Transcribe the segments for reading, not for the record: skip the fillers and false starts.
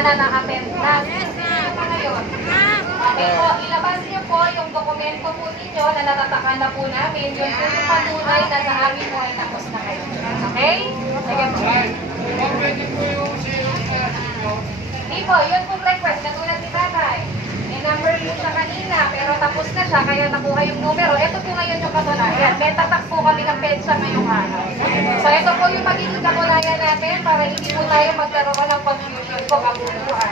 na na-attend na ngayon. Okay po, ilabas niyo po yung dokumento po ninyo na natatakan na po namin. Yun po yung patunay na sa amin po ay tapos na kayo. Okay? Sige po. Pwede po yung Xerox na inyo. Hindi po, yun po request. Katulad ni Tatay. May number po siya kanina, pero tapos na siya, kaya nakuha yung numero. Ito po ngayon yung katunayan. May tatak po kami ng petsa ngayong araw. So ito po yung magiging katunayan natin para hindi po tayo magkaroon ng confusion po kabubuhan.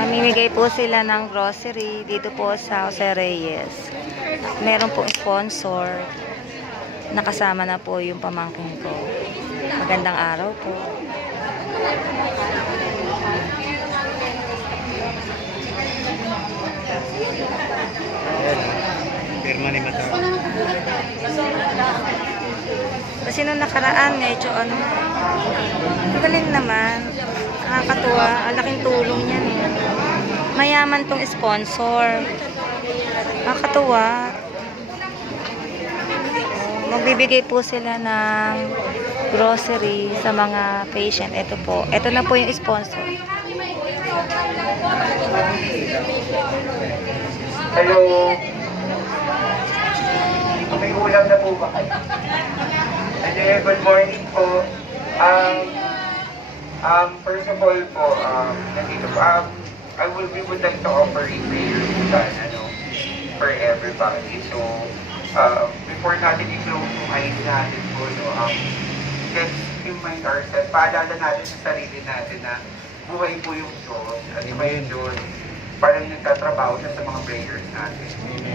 Namimigay po sila ng grocery dito po sa Jose Reyes. Meron pong sponsor. Nakasama na po yung pamangkin ko. Magandang araw po. Pirma ni Mata. Kasi nung nakaraan, medyo ano, galing naman. Nakakatuwa. Ang laking tulong niyan eh. Mayaman tong sponsor. Nakakatuwa. Magbibigay po sila ng grocery sa mga patient. Ito po. Ito na po yung sponsor. Hello. May ulam na po ba kayo? Good morning po. First of all po, nandito po, we would like to offer a prayer for everybody. So, before natin i-close yung eyes natin po, let's remind ourselves, paalala natin sa sarili natin na buhay po yung Diyos, at iba yung Diyos, parang nagtatrabaho siya sa mga prayers natin.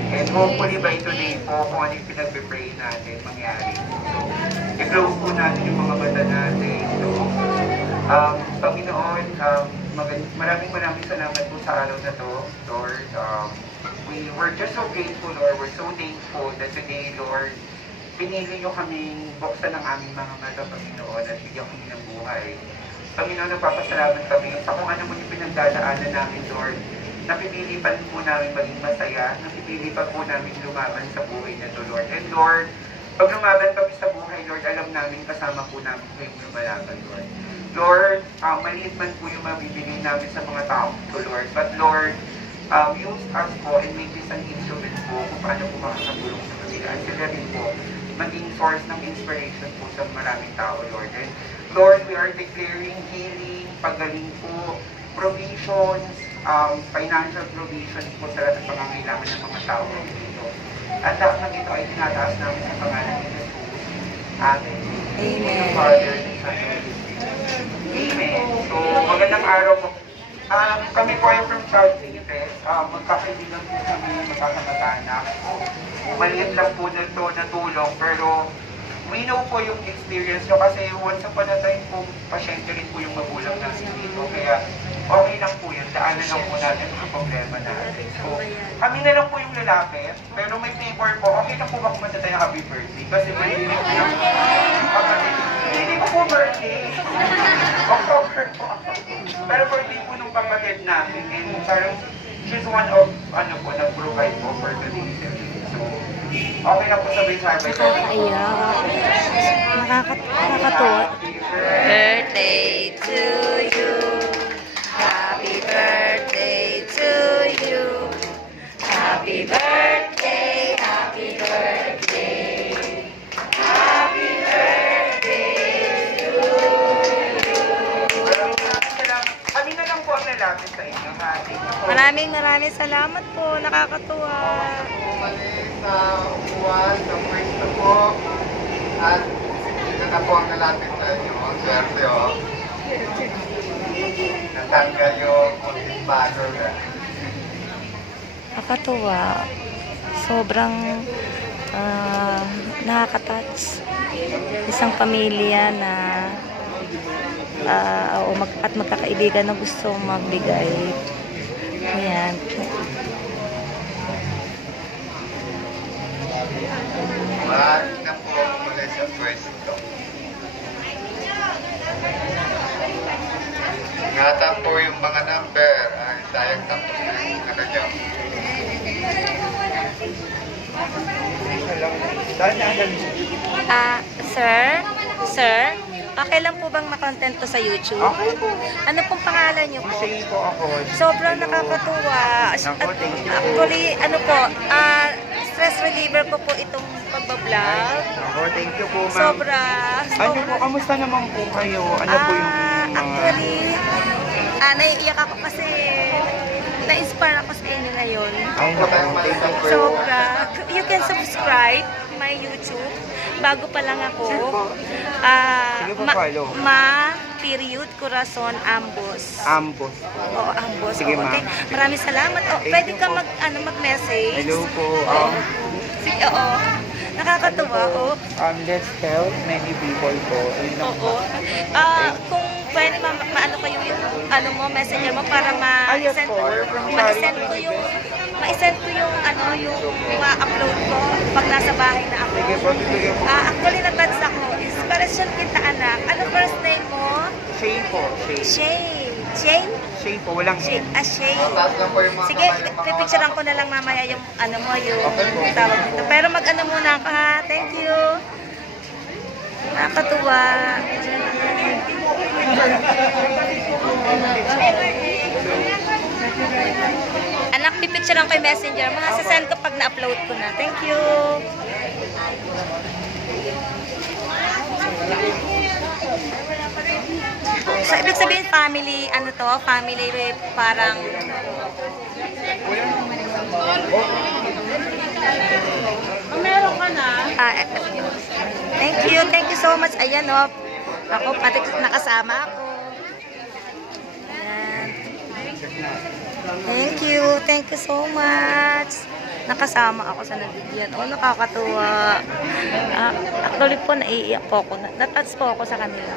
And hopefully by today po, kung ano yung pinag-pray natin, mangyari. So, i-close po natin yung mga mata natin. So, Panginoon, maraming salamat po sa araw na to, Lord. We're just so grateful, Lord. We're so thankful that today, Lord, pinili nyo kaming buksan ng aming mga mata, Panginoon, at bigyan kami ng buhay. Panginoon, nagpapasalamat kami sa kung ano mo yung pinagdadaanan namin, Lord. Napipili pa po namin maging masaya, napipili pa po namin lumaban sa buhay na to, Lord. And Lord, pag lumaban kami sa buhay, Lord, alam namin kasama po namin kayong lumalaban, Lord. Lord, maliit man po yung mabibigay namin sa mga tao to, Lord. But Lord, use us po and make this an instrument po kung paano po makakatulong sa kanila. At sila rin po, maging source ng inspiration po sa maraming tao, Lord. And Lord, we are declaring healing, pagaling po, provisions, financial provision po sa lahat ng pangangailangan ng mga tao dito. At lahat ng ito ay tinataas namin sa pangalan ni Jesus. Amen. Amen. Father, Amen. So, magandang araw po. Kami po ay from Child Cities. Magkakaibigan po kami, magkakamag-anak. Maliit lang po na ito na tulong, pero we know po yung experience nyo kasi once upon a time po, pasyente rin po yung magulang natin dito. Kaya okay lang po yun. Daanan lang po natin ang problema natin. So, kami na lang po yung lalapit, pero may favor po. Okay lang po ba kumanta tayo happy birthday? Kasi birthday rin po yung kapatid. Hindi ko po birthday. October po. Pero birthday po nung kapatid namin. And parang she's one of, nag-provide po for today's event. So, okay lang po sabay-sabay. Ayan. Nakakatuwa. Birthday to you. Happy birthday to you. Happy birthday, happy birthday. Happy birthday to you. Kami na lang po ang lalapit sa inyo. Maraming salamat po. Nakakatuwa. Umalis sa upuan, sa pwesto po. At ito na po ang nalapit sa inyo. Ang swerte, oh. Natanggal yung konting bago na. Nakakatuwa. Sobrang nakaka-touch. Isang pamilya na at magkakaibigan na gusto magbigay. Ayan. Maaari na po umalis sa pwesto. Ingatan po yung mga number. Ay, sayang tapos na yung ano nyo. Sir, okay lang po bang makontent to sa YouTube? Okay po. Ano pong pangalan niyo po? Shane po ako. Sobrang nakakatuwa. Naku, thank you po. Actually, ano po, stress reliever ko po itong pagbablog. Ako, thank you po, ma'am. Sobra. Ano po, kamusta naman po kayo? Ano po yung mga... Actually, naiiyak ako kasi na-inspire ako sa inyo ngayon. Ay, naku, thank you po. Sobra. You can subscribe my YouTube. Bago pa lang ako. Sige po, follow. Period, Corazon, Ambos. Ambos. Oo, Ambos. Sige, Oo, ma'am. maraming salamat. Oh, Thank pwede you ka po. mag-message. Hello po. Sige, oo. Nakakatuwa, oh. Let's help many people po. Yun lang po. Oo. Kung pwede maano ko yung messenger mo para Yes ma-send po. ma-send ko yung yung ma-upload ko pag nasa bahay na ako. Sige po, bibigyan po. Actually, nag-touch ako. Inspiration kita, anak. Ano first name mo? Shane po. Shane. Shane. Shane? Shane po, walang Shane. N. Shane. Taas lang po yung mga Sige, kamay ng mga pipicturean ko na lang mamaya yung yung tawag dito. Pero mag-ano muna ako ha. Thank you. Nakakatuwa. Anak, pipicturean ko yung messenger. Masasend ko pag na-upload ko na. Thank you. So, ibig sabihin family, family parang meron ka na. Thank you so much. Ayan ako pati nakasama ako. Ayan. Thank you so much. Nakasama ako sa nabigyan. Nakakatuwa. Actually po, naiiyak po ako. Natouch po ako sa kanila.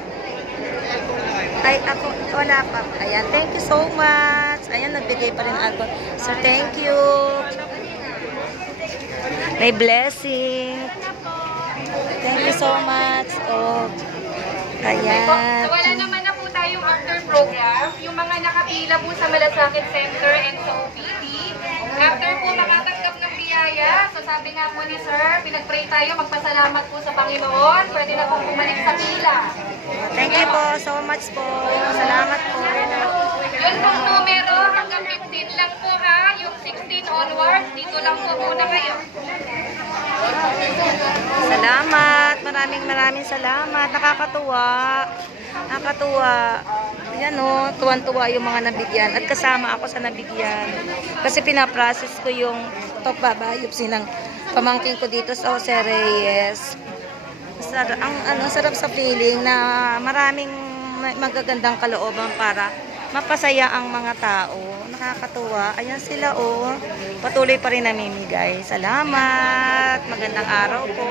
Ay, ako, wala pa. Ayan, thank you so much. Ayan, nagbigay pa rin ako. Sir, thank you. May blessing. Thank you so much. Oh, ayan. So wala naman na po tayong after program. Yung mga nakapila po sa Malasakit Center and sa OPD. After po makatanggap ng biyaya, so sabi nga po ni Sir, pinag-pray tayo, magpasalamat po sa Panginoon. Pwede na po bumalik sa pila. Thank you po so much po. Salamat po. Yun pong numero, hanggang 15 lang po ha. Yung 16 onwards, dito lang po muna kayo. Salamat. Maraming salamat. Nakakatuwa. Yan tuwan-tuwa yung mga nabigyan. At kasama ako sa nabigyan. Kasi pinaprocess ko yung biopsy ng pamangkin ko dito sa Jose Reyes. Sarap sa feeling na maraming magagandang kalooban para mapasaya ang mga tao. Nakakatuwa. Ayan sila Patuloy pa rin namimigay. Salamat. Magandang araw po.